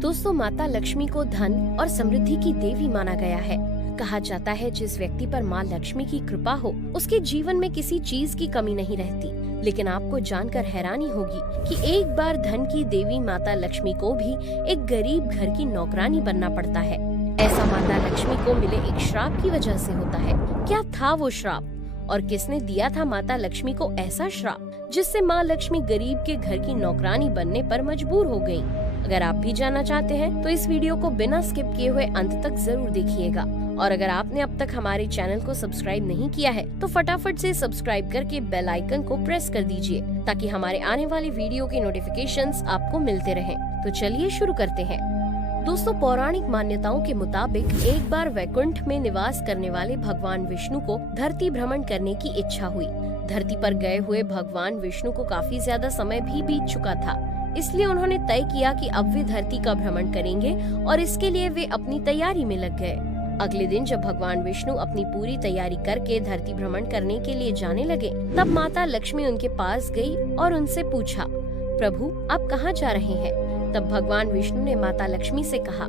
दोस्तों, माता लक्ष्मी को धन और समृद्धि की देवी माना गया है। कहा जाता है जिस व्यक्ति पर माँ लक्ष्मी की कृपा हो उसके जीवन में किसी चीज की कमी नहीं रहती। लेकिन आपको जानकर हैरानी होगी कि एक बार धन की देवी माता लक्ष्मी को भी एक गरीब घर की नौकरानी बनना पड़ता है। ऐसा माता लक्ष्मी को मिले एक श्राप की वजह से होता है। क्या था वो श्राप और किसने दिया था माता लक्ष्मी को ऐसा श्राप जिससे माँ लक्ष्मी गरीब के घर की नौकरानी बनने पर मजबूर हो गयी? अगर आप भी जानना चाहते हैं तो इस वीडियो को बिना स्किप किए हुए अंत तक जरूर देखिएगा। और अगर आपने अब तक हमारे चैनल को सब्सक्राइब नहीं किया है तो फटाफट से सब्सक्राइब करके बेल आइकन को प्रेस कर दीजिए ताकि हमारे आने वाली वीडियो के नोटिफिकेशंस आपको मिलते रहें। तो चलिए शुरू करते हैं। दोस्तों, पौराणिक मान्यताओं के मुताबिक एक बार वैकुंठ में निवास करने वाले भगवान विष्णु को धरती भ्रमण करने की इच्छा हुई। धरती पर गए हुए भगवान विष्णु को काफी ज्यादा समय भी बीत चुका था, इसलिए उन्होंने तय किया कि अब वे धरती का भ्रमण करेंगे और इसके लिए वे अपनी तैयारी में लग गए। अगले दिन जब भगवान विष्णु अपनी पूरी तैयारी करके धरती भ्रमण करने के लिए जाने लगे, तब माता लक्ष्मी उनके पास गई और उनसे पूछा, प्रभु आप कहाँ जा रहे हैं? तब भगवान विष्णु ने माता लक्ष्मी से कहा,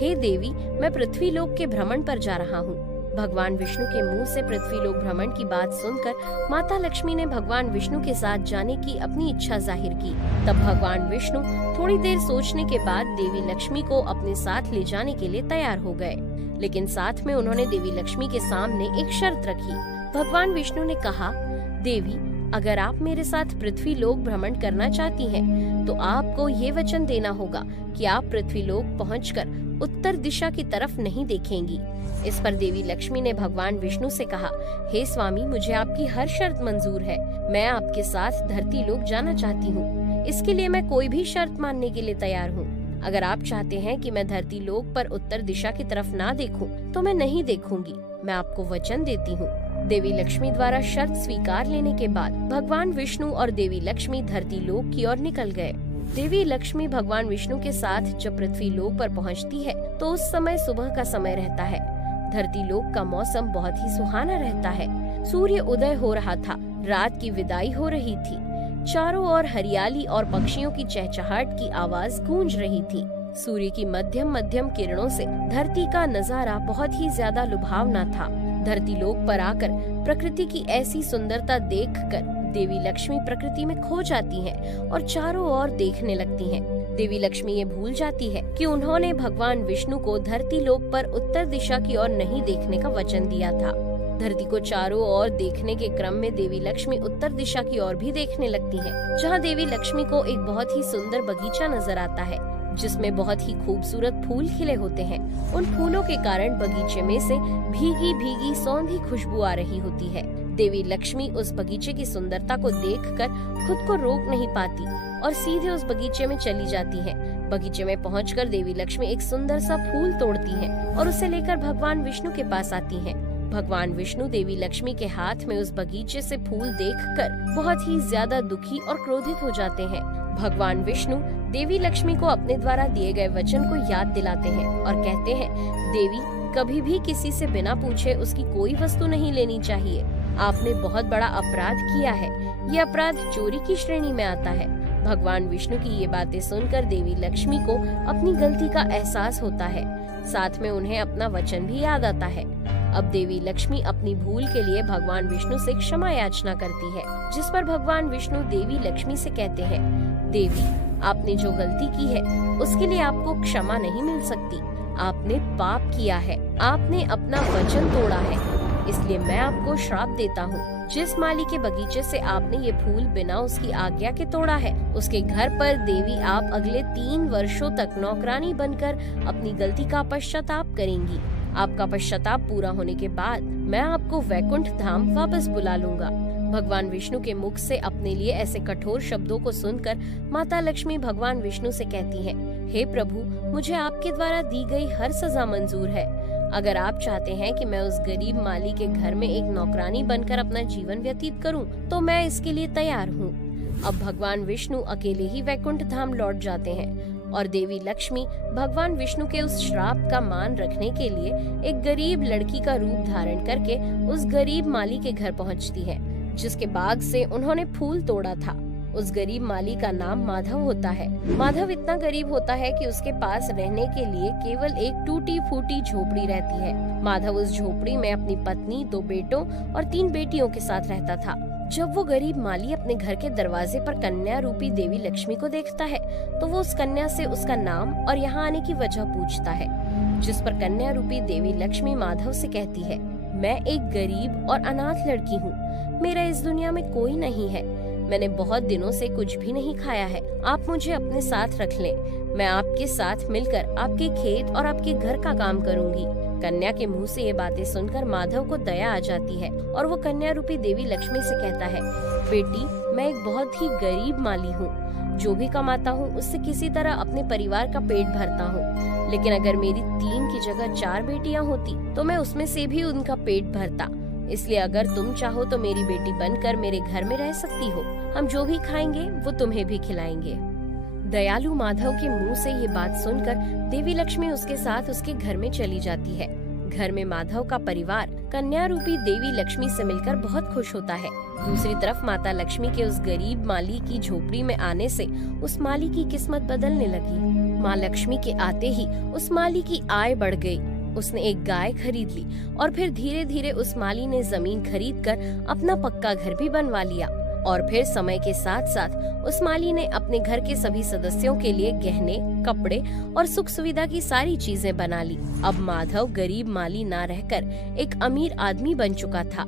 हे देवी, मैं पृथ्वी लोक के भ्रमण पर जा रहा हूँ। भगवान विष्णु के मुंह से पृथ्वी लोक भ्रमण की बात सुनकर माता लक्ष्मी ने भगवान विष्णु के साथ जाने की अपनी इच्छा जाहिर की। तब भगवान विष्णु थोड़ी देर सोचने के बाद देवी लक्ष्मी को अपने साथ ले जाने के लिए तैयार हो गए, लेकिन साथ में उन्होंने देवी लक्ष्मी के सामने एक शर्त रखी। भगवान विष्णु ने कहा, देवी, अगर आप मेरे साथ पृथ्वी लोक भ्रमण करना चाहती हैं, तो आपको ये वचन देना होगा कि आप पृथ्वी लोक पहुंचकर उत्तर दिशा की तरफ नहीं देखेंगी। इस पर देवी लक्ष्मी ने भगवान विष्णु से कहा, हे स्वामी, मुझे आपकी हर शर्त मंजूर है। मैं आपके साथ धरती लोक जाना चाहती हूँ। इसके लिए मैं कोई भी शर्त मानने के लिए तैयार हूँ। अगर आप चाहते हैं कि मैं धरती लोक पर उत्तर दिशा की तरफ ना देखूं, तो मैं नहीं देखूंगी। मैं आपको वचन देती हूँ। देवी लक्ष्मी द्वारा शर्त स्वीकार लेने के बाद भगवान विष्णु और देवी लक्ष्मी धरती लोक की ओर निकल गए। देवी लक्ष्मी भगवान विष्णु के साथ जब पृथ्वी लोक पर पहुंचती है तो उस समय सुबह का समय रहता है। धरती लोक का मौसम बहुत ही सुहाना रहता है। सूर्य उदय हो रहा था, रात की विदाई हो रही थी। चारों ओर हरियाली और पक्षियों की चहचहाट की आवाज गूंज रही थी। सूर्य की मध्यम मध्यम किरणों से धरती का नजारा बहुत ही ज्यादा लुभावना था। धरती लोक पर आकर प्रकृति की ऐसी सुंदरता देखकर देवी लक्ष्मी प्रकृति में खो जाती हैं और चारों ओर देखने लगती हैं। देवी लक्ष्मी ये भूल जाती है कि उन्होंने भगवान विष्णु को धरती लोक पर उत्तर दिशा की ओर नहीं देखने का वचन दिया था। धरती को चारों ओर देखने के क्रम में देवी लक्ष्मी उत्तर दिशा की ओर भी देखने लगती हैं, जहाँ देवी लक्ष्मी को एक बहुत ही सुंदर बगीचा नजर आता है, जिसमें बहुत ही खूबसूरत फूल खिले होते हैं। उन फूलों के कारण बगीचे में से भीगी भीगी सौंधी खुशबू आ रही होती है। देवी लक्ष्मी उस बगीचे की सुंदरता को देखकर खुद को रोक नहीं पाती और सीधे उस बगीचे में चली जाती है। बगीचे में पहुंचकर देवी लक्ष्मी एक सुंदर सा फूल तोड़ती हैं और उसे लेकर भगवान विष्णु के पास आती हैं। भगवान विष्णु देवी लक्ष्मी के हाथ में उस बगीचे से फूल देखकर बहुत ही ज्यादा दुखी और क्रोधित हो जाते हैं। भगवान विष्णु देवी लक्ष्मी को अपने द्वारा दिए गए वचन को याद दिलाते हैं और कहते हैं, देवी, कभी भी किसी से बिना पूछे उसकी कोई वस्तु नहीं लेनी चाहिए। आपने बहुत बड़ा अपराध किया है। ये अपराध चोरी की श्रेणी में आता है। भगवान विष्णु की ये बातें सुनकर देवी लक्ष्मी को अपनी गलती का एहसास होता है। साथ में उन्हें अपना वचन भी याद आता है। अब देवी लक्ष्मी अपनी भूल के लिए भगवान विष्णु से क्षमा याचना करती है, जिस पर भगवान विष्णु देवी लक्ष्मी से कहते हैं, देवी, आपने जो गलती की है उसके लिए आपको क्षमा नहीं मिल सकती। आपने पाप किया है, आपने अपना वचन तोड़ा है, इसलिए मैं आपको श्राप देता हूँ। जिस माली के बगीचे से आपने ये फूल बिना उसकी आज्ञा के तोड़ा है, उसके घर पर देवी आप अगले 3 वर्षों तक नौकरानी बनकर अपनी गलती का पश्चाताप करेंगी। आपका पश्चाताप पूरा होने के बाद मैं आपको वैकुंठ धाम वापस बुला लूंगा। भगवान विष्णु के मुख से अपने लिए ऐसे कठोर शब्दों को सुनकर माता लक्ष्मी भगवान विष्णु से कहती हैं, हे प्रभु, मुझे आपके द्वारा दी गई हर सजा मंजूर है। अगर आप चाहते हैं कि मैं उस गरीब माली के घर में एक नौकरानी बनकर अपना जीवन व्यतीत करूं, तो मैं इसके लिए तैयार हूं। अब भगवान विष्णु अकेले ही वैकुंठ धाम लौट जाते हैं और देवी लक्ष्मी भगवान विष्णु के उस श्राप का मान रखने के लिए एक गरीब लड़की का रूप धारण करके उस गरीब माली के घर पहुंचती है, जिसके बाग से उन्होंने फूल तोड़ा था। उस गरीब माली का नाम माधव होता है। माधव इतना गरीब होता है कि उसके पास रहने के लिए केवल एक टूटी फूटी झोपड़ी रहती है। माधव उस झोपड़ी में अपनी पत्नी, 2 बेटों और 3 बेटियों के साथ रहता था। जब वो गरीब माली अपने घर के दरवाजे पर कन्या रूपी देवी लक्ष्मी को देखता है तो वो उस कन्या से उसका नाम और यहाँ आने की वजह पूछता है, जिस पर कन्या रूपी देवी लक्ष्मी माधव से कहती है, मैं एक गरीब और अनाथ लड़की हूँ, मेरा इस दुनिया में कोई नहीं है, मैंने बहुत दिनों से कुछ भी नहीं खाया है, आप मुझे अपने साथ रख लें, मैं आपके साथ मिलकर आपके खेत और आपके घर का काम करूँगी। कन्या के मुंह से ये बातें सुनकर माधव को दया आ जाती है और वो कन्या रूपी देवी लक्ष्मी से कहता है, बेटी मैं एक बहुत ही गरीब माली हूँ, जो भी कमाता हूँ उससे किसी तरह अपने परिवार का पेट भरता हूँ, लेकिन अगर मेरी 3 की जगह 4 बेटियाँ होती तो मैं उसमें से भी उनका पेट भरता, इसलिए अगर तुम चाहो तो मेरी बेटी बनकर मेरे घर में रह सकती हो, हम जो भी खाएंगे वो तुम्हें भी खिलाएंगे। दयालु माधव के मुंह से ये बात सुनकर देवी लक्ष्मी उसके साथ उसके घर में चली जाती है। घर में माधव का परिवार कन्या रूपी देवी लक्ष्मी से मिलकर बहुत खुश होता है। दूसरी तरफ माता लक्ष्मी के उस गरीब माली की झोपड़ी में आने से उस माली की किस्मत बदलने लगी। माँ लक्ष्मी के आते ही उस माली की आय बढ़ गई। उसने एक गाय खरीद ली और फिर धीरे धीरे उस माली ने जमीन खरीदकर अपना पक्का घर भी बनवा लिया। और फिर समय के साथ साथ उस माली ने अपने घर के सभी सदस्यों के लिए गहने, कपड़े और सुख सुविधा की सारी चीजें बना ली। अब माधव गरीब माली ना रहकर एक अमीर आदमी बन चुका था,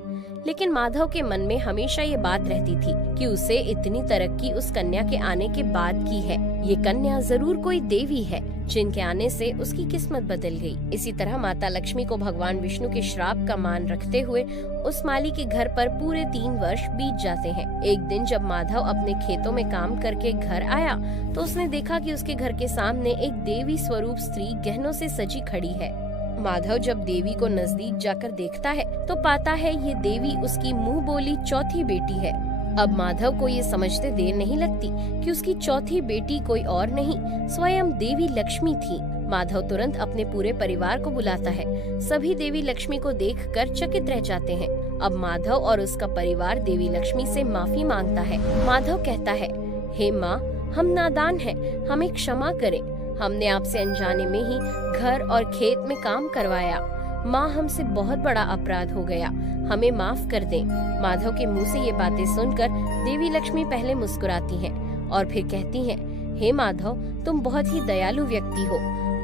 लेकिन माधव के मन में हमेशा ये बात रहती थी कि उसे इतनी तरक्की उस कन्या के आने के बाद की है। ये कन्या जरूर कोई देवी है जिनके आने से उसकी किस्मत बदल गई। इसी तरह माता लक्ष्मी को भगवान विष्णु के श्राप का मान रखते हुए उस माली के घर पर पूरे 3 वर्ष बीत जाते हैं। एक दिन जब माधव अपने खेतों में काम करके घर आया तो उसने देखा कि उसके घर के सामने एक देवी स्वरूप स्त्री गहनों से सजी खड़ी है। माधव जब देवी को नजदीक जाकर देखता है तो पाता है ये देवी उसकी मुंह बोली चौथी बेटी है। अब माधव को ये समझते देर नहीं लगती कि उसकी चौथी बेटी कोई और नहीं स्वयं देवी लक्ष्मी थी। माधव तुरंत अपने पूरे परिवार को बुलाता है। सभी देवी लक्ष्मी को देखकर चकित रह जाते हैं। अब माधव और उसका परिवार देवी लक्ष्मी से माफी मांगता है। माधव कहता है, हे माँ, हम नादान हैं, हमें क्षमा करें, हमने आपसे अनजाने में ही घर और खेत में काम करवाया। माँ, हमसे बहुत बड़ा अपराध हो गया, हमें माफ कर दें। माधव के मुंह से ये बातें सुनकर देवी लक्ष्मी पहले मुस्कुराती हैं और फिर कहती हैं, हे माधव, तुम बहुत ही दयालु व्यक्ति हो।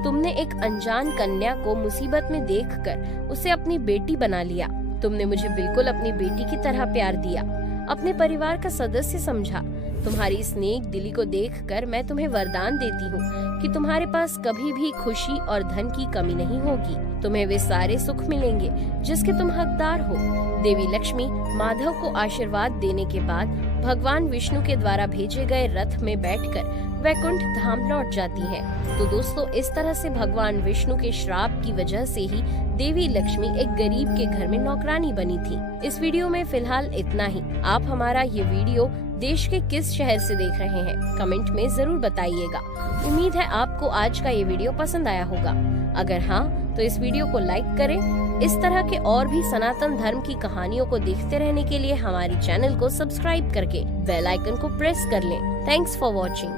तुमने एक अनजान कन्या को मुसीबत में देखकर उसे अपनी बेटी बना लिया। तुमने मुझे बिल्कुल अपनी बेटी की तरह प्यार दिया, अपने परिवार का सदस्य समझा। तुम्हारी इस नेक दिली को देखकर मैं तुम्हें वरदान देती हूँ कि तुम्हारे पास कभी भी खुशी और धन की कमी नहीं होगी। तुम्हें वे सारे सुख मिलेंगे जिसके तुम हकदार हो। देवी लक्ष्मी माधव को आशीर्वाद देने के बाद भगवान विष्णु के द्वारा भेजे गए रथ में बैठकर वैकुंठ धाम लौट जाती हैं। तो दोस्तों, इस तरह से भगवान विष्णु के श्राप की वजह से ही देवी लक्ष्मी एक गरीब के घर में नौकरानी बनी थी। इस वीडियो में फिलहाल इतना ही। आप हमारा ये वीडियो देश के किस शहर से देख रहे हैं, कमेंट में जरूर बताइएगा। उम्मीद है आपको आज का ये वीडियो पसंद आया होगा। अगर हाँ, तो इस वीडियो को लाइक करें। इस तरह के और भी सनातन धर्म की कहानियों को देखते रहने के लिए हमारे चैनल को सब्सक्राइब करके बेल आइकन को प्रेस कर लें। Thanks for watching.